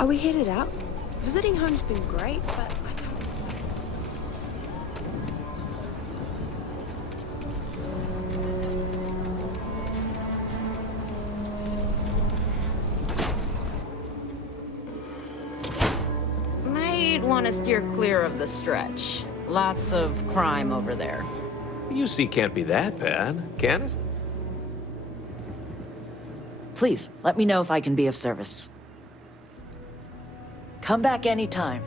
Are we headed out? Visiting home's been great, but I can't... Might want to steer clear of the stretch. Lots of crime over there. UC can't be that bad, can it? Please, let me know if I can be of service. Come back anytime.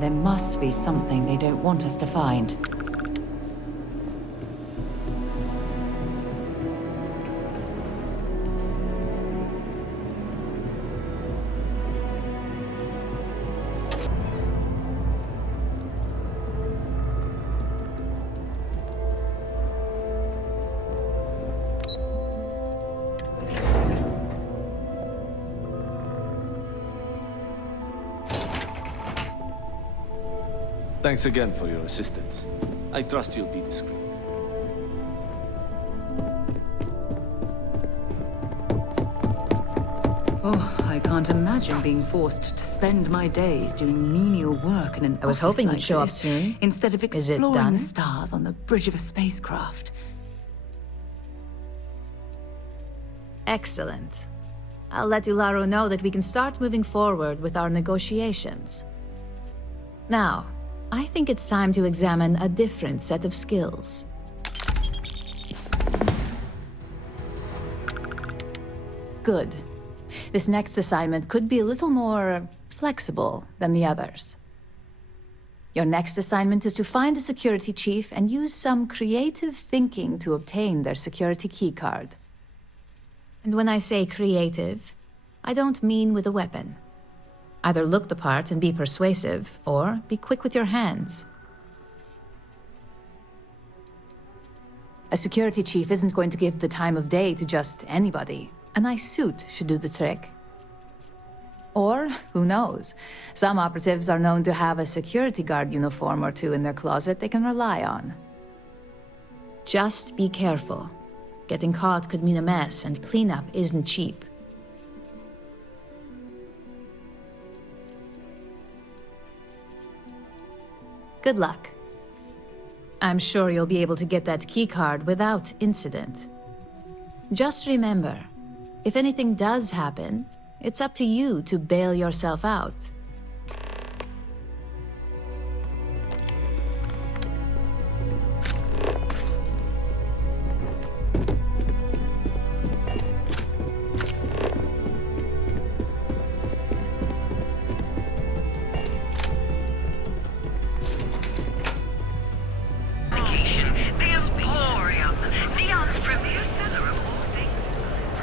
There must be something they don't want us to find. Thanks again for your assistance. I trust you'll be discreet. Oh, I can't imagine being forced to spend my days doing menial work in an I was office hoping like you'd show up this, soon. instead of Is it exploring done? the stars on the bridge of a spacecraft. Excellent. I'll let Ularo know that we can start moving forward with our negotiations. Now, I think it's time to examine a different set of skills. Good. This next assignment could be a little more flexible than the others. Your next assignment is to find a security chief and use some creative thinking to obtain their security keycard. And when I say creative, I don't mean with a weapon. Either look the part and be persuasive, or be quick with your hands. A security chief isn't going to give the time of day to just anybody. A nice suit should do the trick. Or, who knows, some operatives are known to have a security guard uniform or two in their closet they can rely on. Just be careful. Getting caught could mean a mess, and cleanup isn't cheap. Good luck. I'm sure you'll be able to get that keycard without incident. Just remember, if anything does happen, it's up to you to bail yourself out.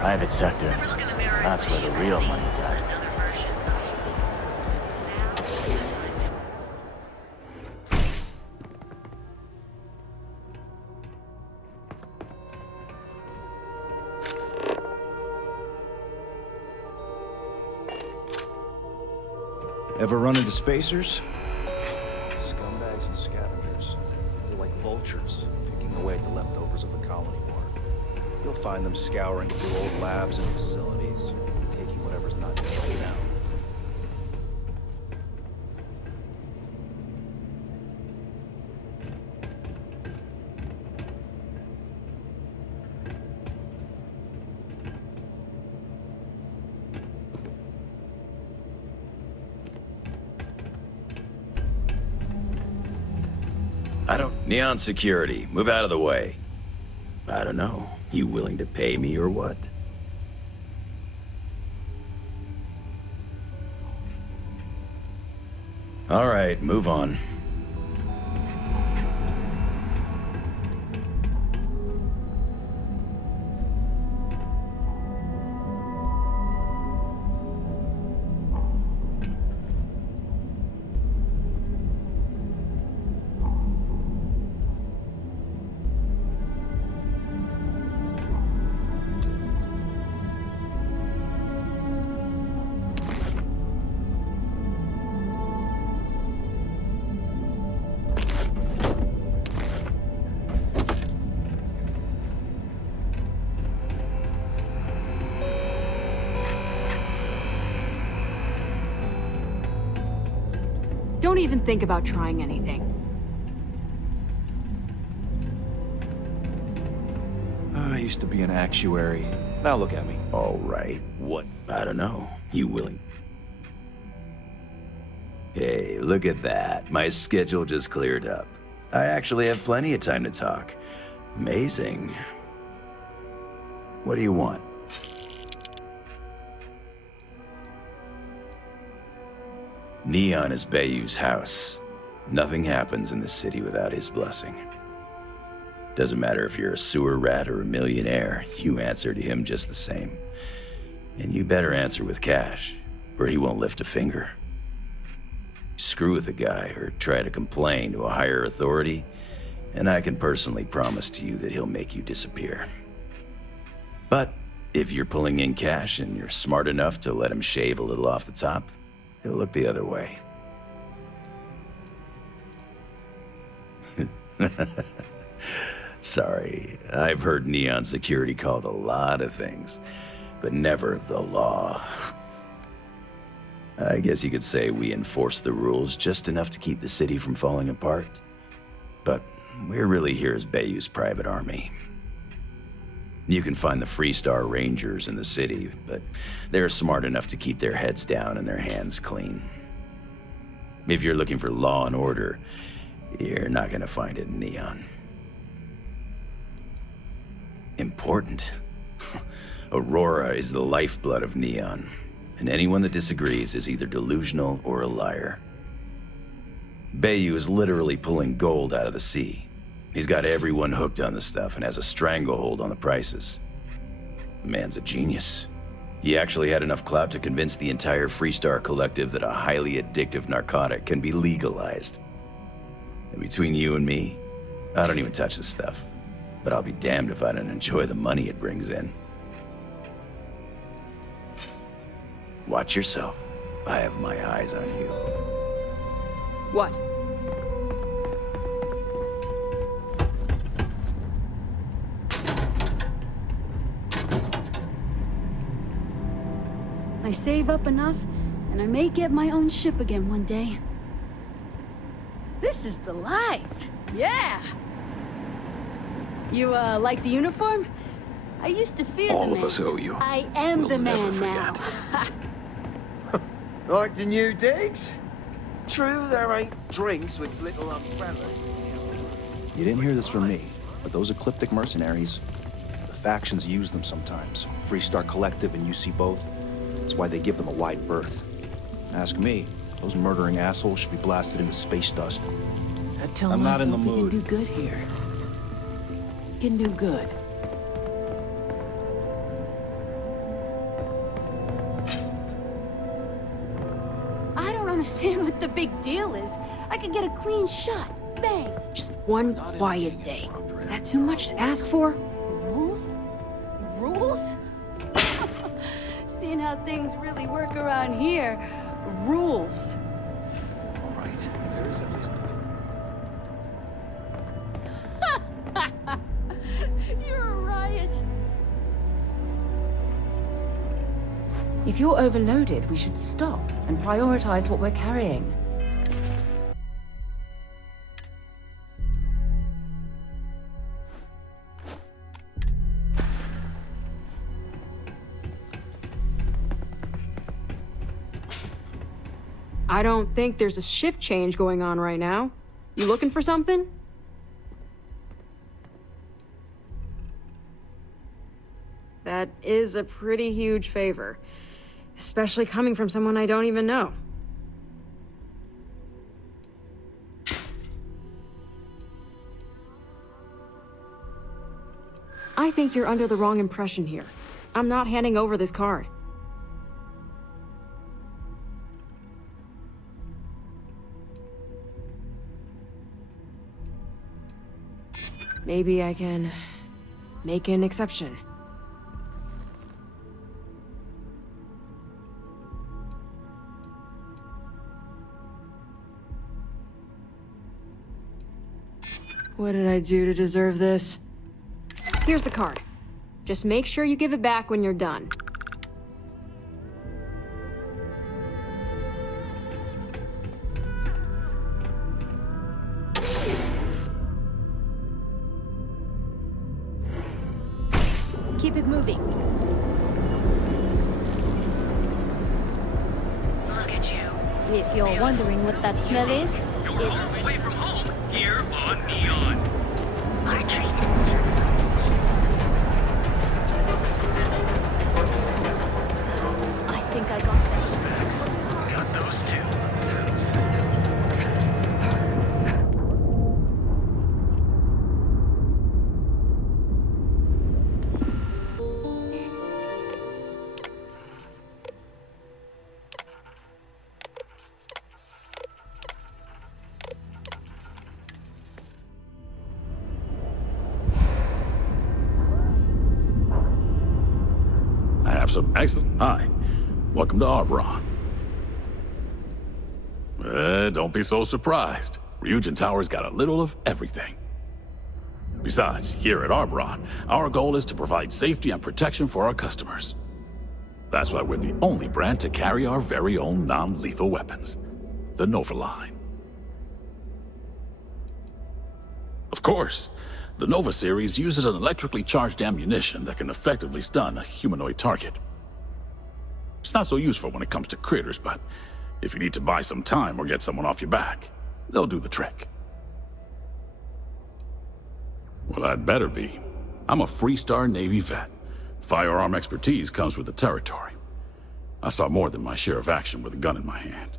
Private sector. That's where the real money's at. Ever run into spacers? Scumbags and scavengers. They're like vultures, picking away at the leftovers of the colony war. You'll find them scouring through old labs and facilities, taking whatever's not taken out. Neon security, move out of the way. I don't know. You willing to pay me or what? All right, move on. Don't even think about trying anything. I used to be an actuary. Now look at me. All right, what? I don't know. You willing? Hey, look at that. My schedule just cleared up. I actually have plenty of time to talk. Amazing. What do you want? Neon is Bayou's house. Nothing happens in the city without his blessing. Doesn't matter if you're a sewer rat or a millionaire, you answer to him just the same. And you better answer with cash, or he won't lift a finger. Screw with the guy or try to complain to a higher authority, and I can personally promise to you that he'll make you disappear. But if you're pulling in cash and you're smart enough to let him shave a little off the top, he'll look the other way. Sorry, I've heard Neon Security called a lot of things, but never the law. I guess you could say we enforce the rules just enough to keep the city from falling apart. But we're really here as Bayou's private army. You can find the Freestar Rangers in the city, but they're smart enough to keep their heads down and their hands clean. If you're looking for law and order, you're not gonna find it in Neon. Important. Aurora is the lifeblood of Neon, and anyone that disagrees is either delusional or a liar. Bayou is literally pulling gold out of the sea. He's got everyone hooked on the stuff and has a stranglehold on the prices. The man's a genius. He actually had enough clout to convince the entire Freestar Collective that a highly addictive narcotic can be legalized. And between you and me, I don't even touch this stuff. But I'll be damned if I don't enjoy the money it brings in. Watch yourself. I have my eyes on you. What? I save up enough, and I may get my own ship again one day. This is the life! Yeah! You, like the uniform? I used to fear the man. All of us owe you. I am We'll the never man now. forget. Like the new digs? True, there ain't drinks with little umbrellas. You didn't hear this from me, but those ecliptic mercenaries, the factions use them sometimes. Freestar Collective and UC both. That's why they give them a wide berth. Ask me, those murdering assholes should be blasted into space dust. I tell I'm not in the myself we mood. can do good here. We can do good. I don't understand what the big deal is. I could get a clean shot. Bang! Just one quiet day. That too much to ask for? Rules? Rules? Seeing how things really work around here. Rules. All right, there is at least You're a riot. If you're overloaded, we should stop and prioritize what we're carrying. I don't think there's a shift change going on right now. You looking for something? That is a pretty huge favor. Especially coming from someone I don't even know. I think you're under the wrong impression here. I'm not handing over this card. Maybe I can make an exception. What did I do to deserve this? Here's the card. Just make sure you give it back when you're done. Keep it moving. Look at you. If you're wondering what that smell is, it's... away from home, here on Neon. I treat I think I got that. got those two. I have some excellent... Hi. Welcome to Arboron. Don't be so surprised. Ryujin Tower's got a little of everything. Besides, here at Arboron, our goal is to provide safety and protection for our customers. That's why we're the only brand to carry our very own non-lethal weapons, the Nova line. Of course, the Nova series uses an electrically charged ammunition that can effectively stun a humanoid target. It's not so useful when it comes to critters, but if you need to buy some time or get someone off your back, they'll do the trick. Well, I'd better be. I'm a Freestar Navy vet. Firearm expertise comes with the territory. I saw more than my share of action with a gun in my hand.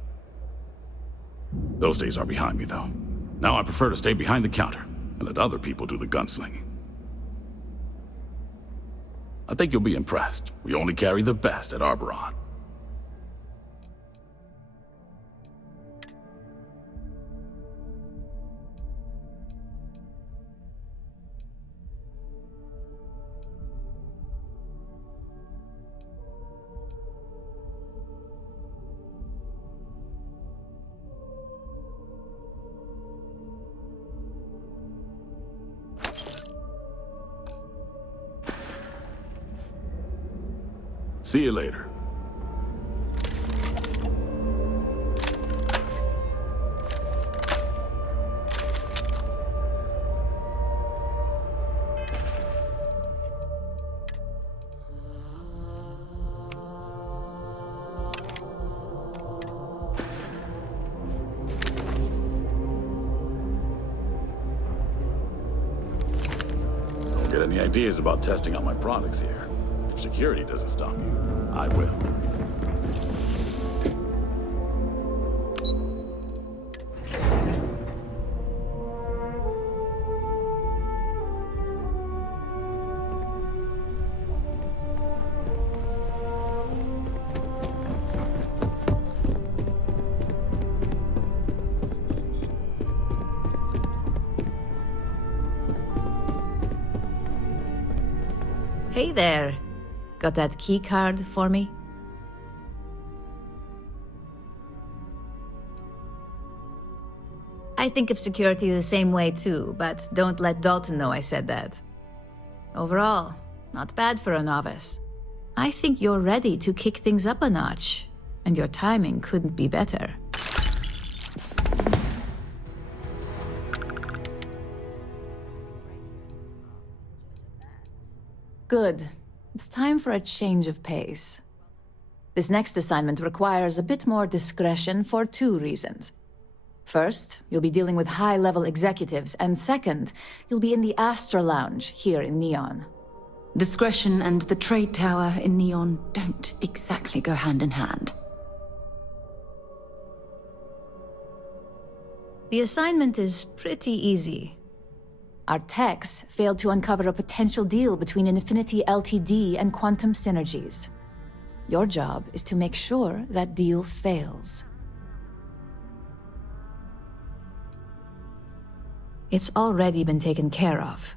Those days are behind me, though. Now I prefer to stay behind the counter and let other people do the gunslinging. I think you'll be impressed. We only carry the best at Arboron. See you later. Don't get any ideas about testing out my products here. If security doesn't stop you, I will. Hey there. Got that key card for me? I think of security the same way too, but don't let Dalton know I said that. Overall, not bad for a novice. I think you're ready to kick things up a notch, and your timing couldn't be better. Good. It's time for a change of pace. This next assignment requires a bit more discretion for 2 reasons. First, you'll be dealing with high-level executives, and second, you'll be in the Astra Lounge here in Neon. Discretion and the trade tower in Neon don't exactly go hand in hand. The assignment is pretty easy. Our techs failed to uncover a potential deal between Infinity Ltd. And Quantum Synergies. Your job is to make sure that deal fails. It's already been taken care of.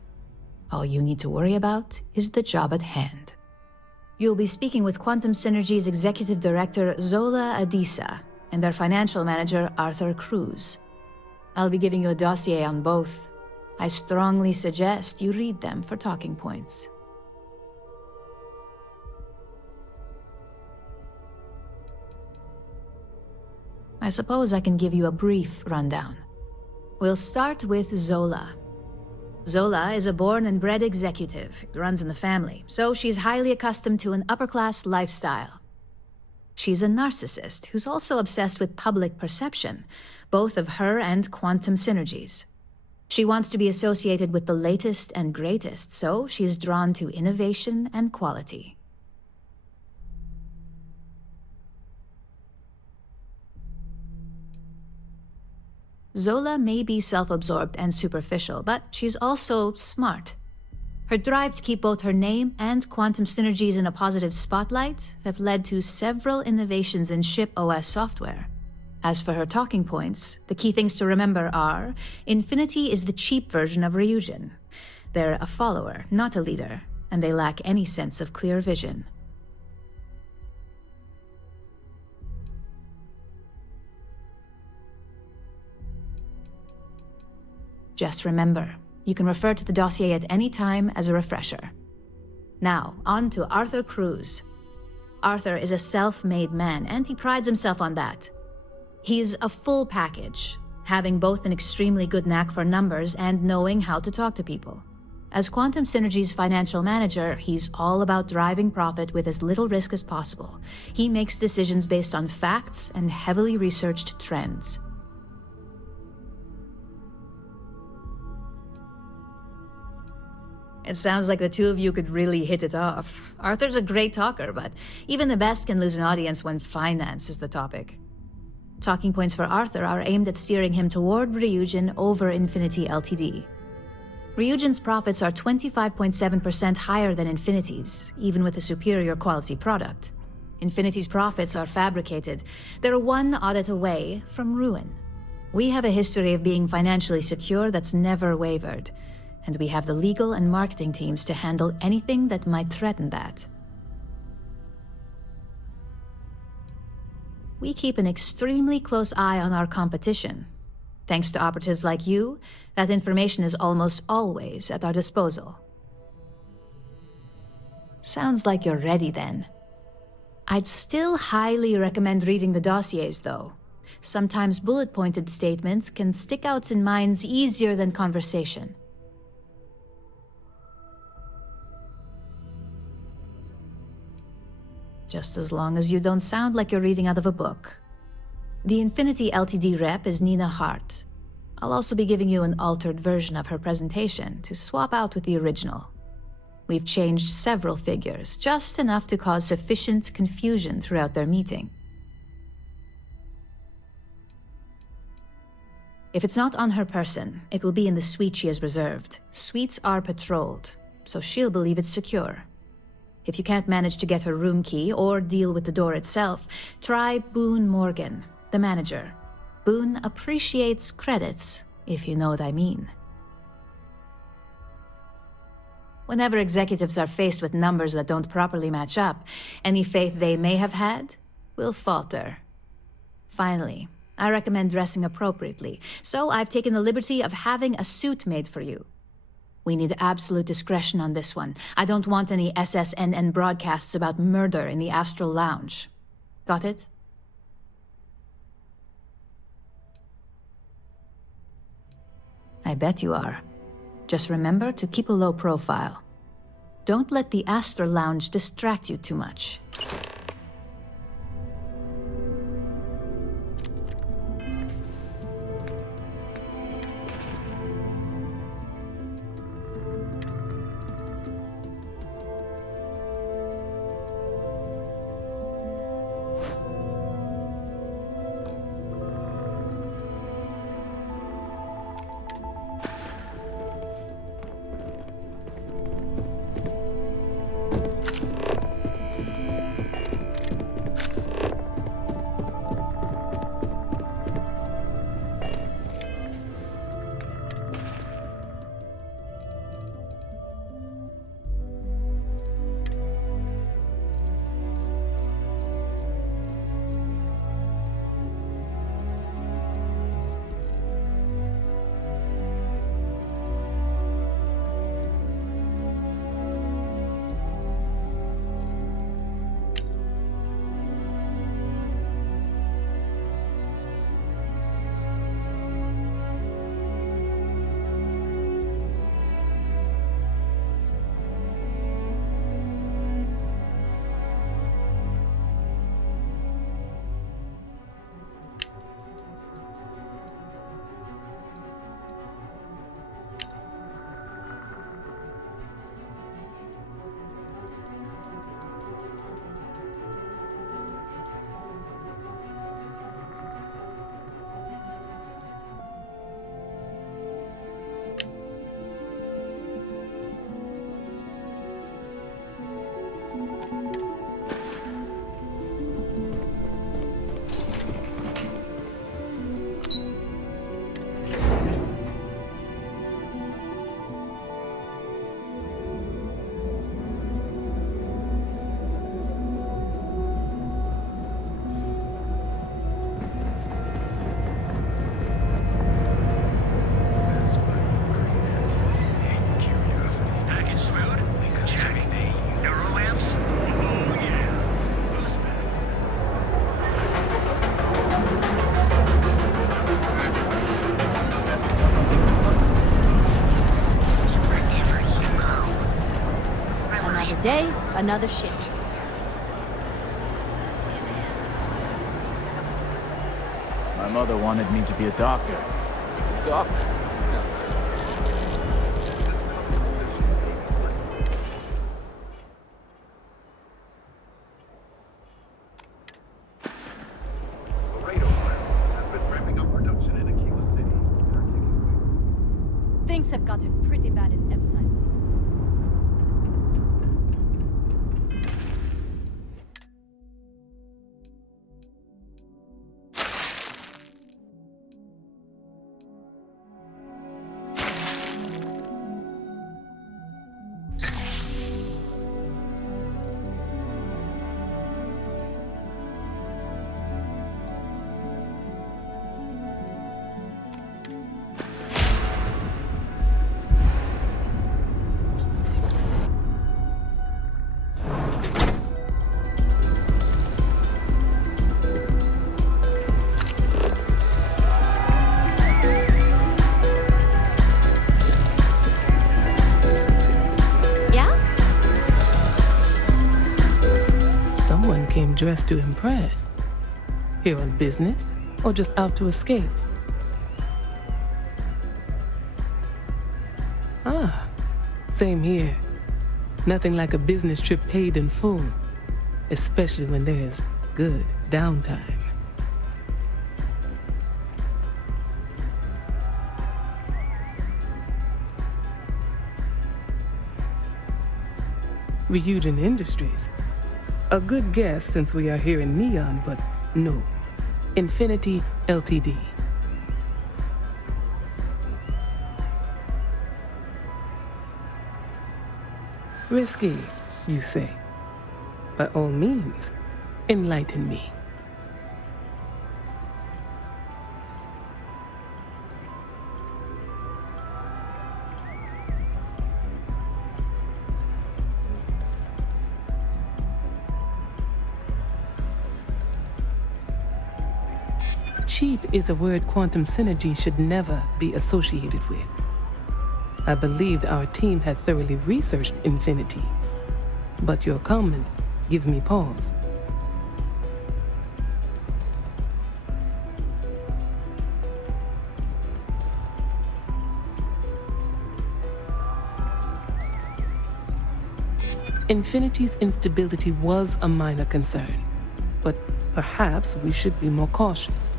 All you need to worry about is the job at hand. You'll be speaking with Quantum Synergy's Executive Director Zola Adisa and their Financial Manager Arthur Cruz. I'll be giving you a dossier on both. I strongly suggest you read them for talking points. I suppose I can give you a brief rundown. We'll start with Zola. Zola is a born and bred executive. It runs in the family, so she's highly accustomed to an upper-class lifestyle. She's a narcissist who's also obsessed with public perception, both of her and Quantum Synergies. She wants to be associated with the latest and greatest, so she's drawn to innovation and quality. Zola may be self-absorbed and superficial, but she's also smart. Her drive to keep both her name and Quantum Synergies in a positive spotlight have led to several innovations in ship OS software. As for her talking points, the key things to remember are: Infinity is the cheap version of Ryujin. They're a follower, not a leader, and they lack any sense of clear vision. Just remember, you can refer to the dossier at any time as a refresher. Now, on to Arthur Cruz. Arthur is a self-made man, and he prides himself on that. He's a full package, having both an extremely good knack for numbers and knowing how to talk to people. As Quantum Synergy's financial manager, he's all about driving profit with as little risk as possible. He makes decisions based on facts and heavily researched trends. It sounds like the two of you could really hit it off. Arthur's a great talker, but even the best can lose an audience when finance is the topic. Talking points for Arthur are aimed at steering him toward Ryujin over Infinity Ltd. Ryujin's profits are 25.7% higher than Infinity's, even with a superior quality product. Infinity's profits are fabricated. They're one audit away from ruin. We have a history of being financially secure that's never wavered, and we have the legal and marketing teams to handle anything that might threaten that. We keep an extremely close eye on our competition. Thanks to operatives like you, that information is almost always at our disposal. Sounds like you're ready then. I'd still highly recommend reading the dossiers, though. Sometimes bullet-pointed statements can stick out in minds easier than conversation. Just as long as you don't sound like you're reading out of a book. The Infinity Ltd rep is Nina Hart. I'll also be giving you an altered version of her presentation to swap out with the original. We've changed several figures, just enough to cause sufficient confusion throughout their meeting. If it's not on her person, it will be in the suite she has reserved. Suites are patrolled, so she'll believe it's secure. If you can't manage to get her room key or deal with the door itself, try Boone Morgan, the manager. Boone appreciates credits, if you know what I mean. Whenever executives are faced with numbers that don't properly match up, any faith they may have had will falter. Finally, I recommend dressing appropriately, so I've taken the liberty of having a suit made for you. We need absolute discretion on this one. I don't want any SSNN broadcasts about murder in the Astral Lounge. Got it? I bet you are. Just remember to keep a low profile. Don't let the Astral Lounge distract you too much. Day, another shift. My mother wanted me to be a doctor. Doctor? Things have gotten pretty bad in Epside. Came dressed to impress. Here on business, or just out to escape? Ah, same here. Nothing like a business trip paid in full, especially when there's good downtime. Ryujin Industries. A good guess since we are here in Neon, but no. Infinity Ltd. Risky, you say? By all means, enlighten me. Cheap is a word quantum synergy should never be associated with. I believed our team had thoroughly researched Infinity, but your comment gives me pause. Infinity's instability was a minor concern, but perhaps we should be more cautious.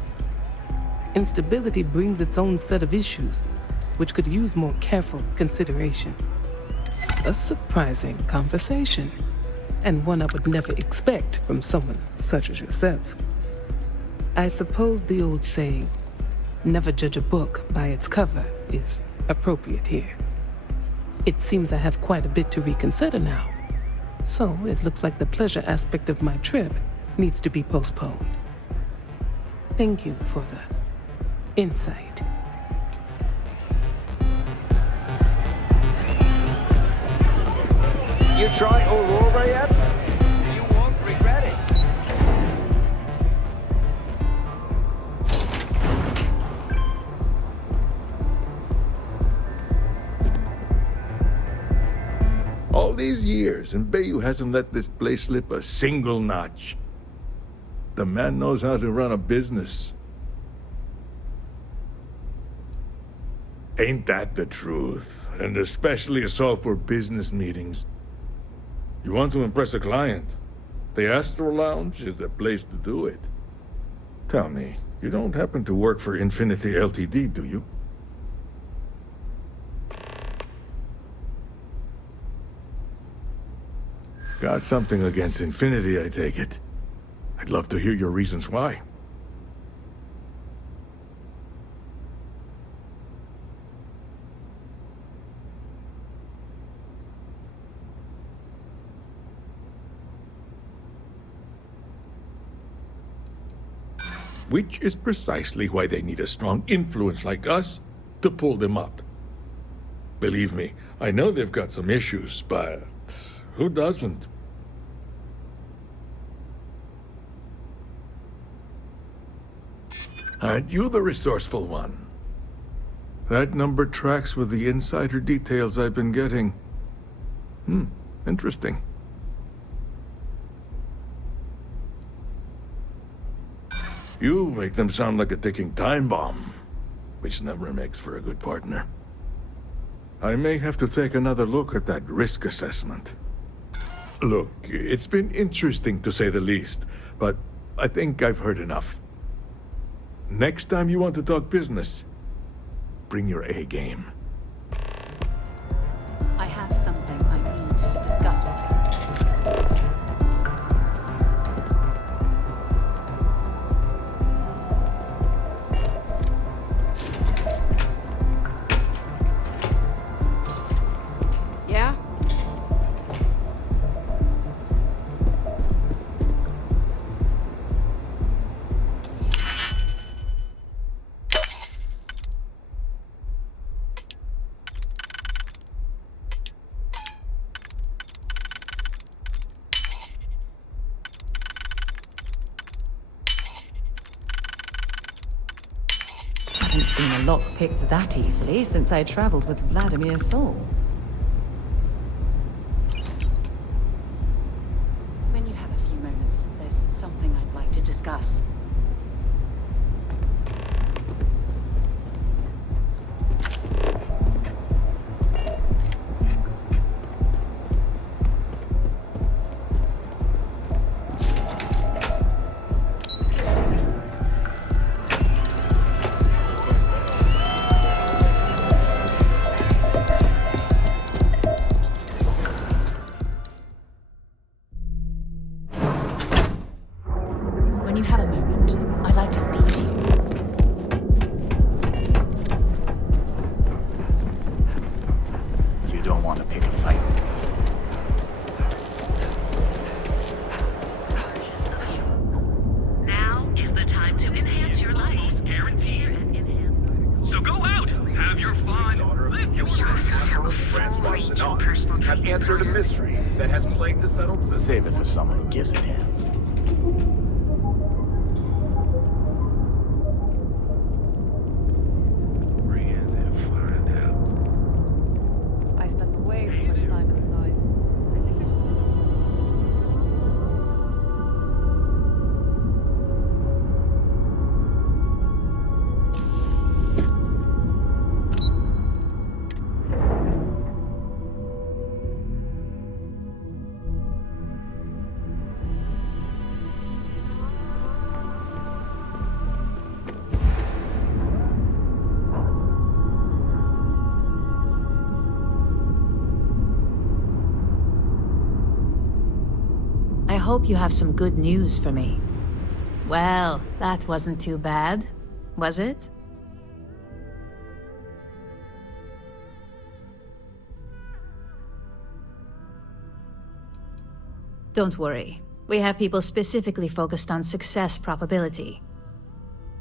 Instability brings its own set of issues, which could use more careful consideration. A surprising conversation, and one I would never expect from someone such as yourself. I suppose the old saying, never judge a book by its cover, is appropriate here. It seems I have quite a bit to reconsider now. So it looks like the pleasure aspect of my trip needs to be postponed. Thank you for the insight. You try Aurora yet? You won't regret it. All these years, and Bayou hasn't let this place slip a single notch. The man knows how to run a business. Ain't that the truth? And especially so for business meetings. You want to impress a client? The Astro Lounge is the place to do it. Tell me, you don't happen to work for Infinity Ltd, do you? Got something against Infinity, I take it. I'd love to hear your reasons why. Which is precisely why they need a strong influence like us to pull them up. Believe me, I know they've got some issues, but who doesn't? Aren't you the resourceful one? That number tracks with the insider details I've been getting. Interesting. You make them sound like a ticking time bomb, which never makes for a good partner. I may have to take another look at that risk assessment. Look, it's been interesting to say the least, but I think I've heard enough. Next time you want to talk business, bring your A game. I have something I need to discuss with you. Yeah? I haven't seen a lock picked that easily since I traveled with Vladimir's soul. When you have a few moments, there's something I'd like to discuss. When you have a moment, I'd like to speak to you. You don't want to pick a fight with me. Now is the time to enhance your life. Almost guaranteed. So go out, have your fun, live your life. Have answered a mystery that has plagued the settled system. Save it for someone who gives a damn. I spend way too much time inside. I think I should... I hope you have some good news for me. Well, that wasn't too bad, was it? Don't worry. We have people specifically focused on success probability.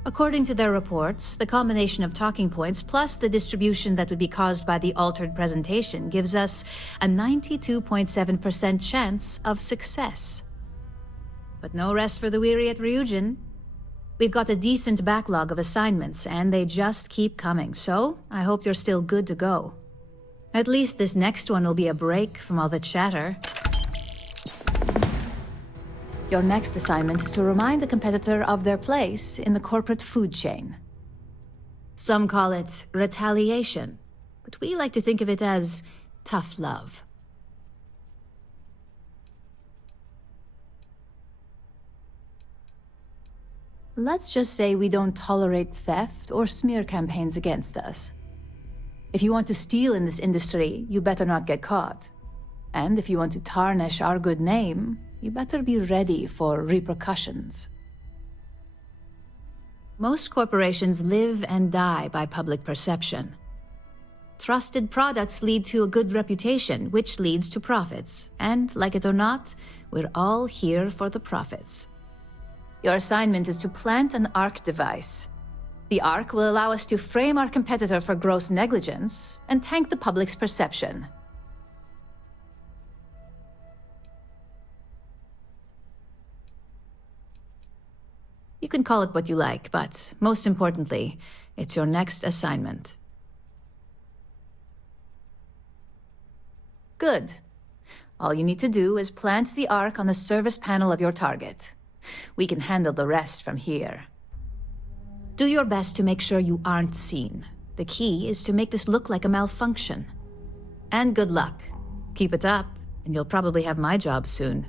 According to their reports, the combination of talking points plus the distribution that would be caused by the altered presentation gives us a 92.7% chance of success. But no rest for the weary at Ryujin. We've got a decent backlog of assignments, and they just keep coming, so I hope you're still good to go. At least this next one will be a break from all the chatter. Your next assignment is to remind the competitor of their place in the corporate food chain. Some call it retaliation, but we like to think of it as tough love. Let's just say we don't tolerate theft or smear campaigns against us. If you want to steal in this industry, you better not get caught. And if you want to tarnish our good name, you better be ready for repercussions. Most corporations live and die by public perception. Trusted products lead to a good reputation, which leads to profits. And, like it or not, we're all here for the profits. Your assignment is to plant an ARC device. The ARC will allow us to frame our competitor for gross negligence and tank the public's perception. You can call it what you like, but most importantly, it's your next assignment. Good. All you need to do is plant the ARC on the service panel of your target. We can handle the rest from here. Do your best to make sure you aren't seen. The key is to make this look like a malfunction. And good luck. Keep it up, and you'll probably have my job soon.